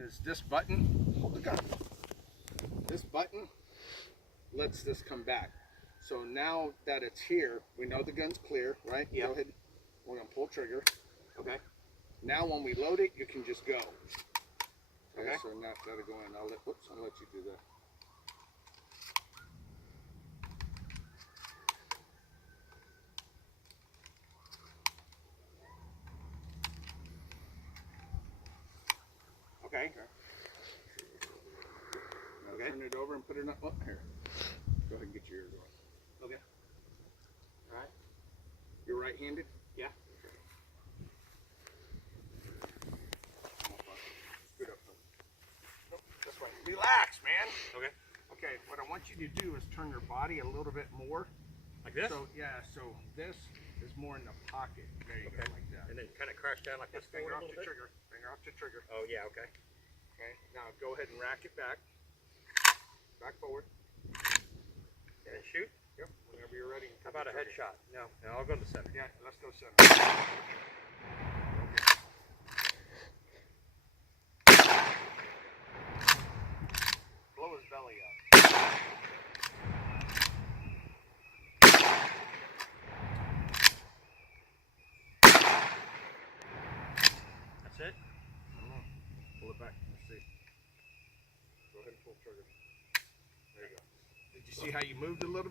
is this button. Hold the gun. This button lets this come back. So now that it's here, we know the gun's clear, right? Yeah. Go ahead. We're gonna pull trigger. Okay. Now when we load it, you can just go. Okay. So now that'll go in. I'll let you do that. Okay. Now Okay. turn it over and put it up here. Go ahead and get your ears on. Okay. All right. You're right-handed? Yeah. Scoot up. Nope, this way. Relax, man. Okay. Okay, what I want you to do is turn your body a little bit more. Like this? So yeah, so this is more in the pocket. There you go, like that. And then kind of crash down like this. Finger off forward a the little bit? trigger. Finger off the trigger. Oh yeah. Okay. Okay. Now go ahead and rack it back. Back forward. And then shoot. Yep. Whenever you're ready. How about a headshot? No. No. I'll go to the center. Yeah. Let's go center. Blow his belly up. That's it. Pull it back. Let's see. Go ahead and pull trigger. There you go. Did you see how you moved a little bit?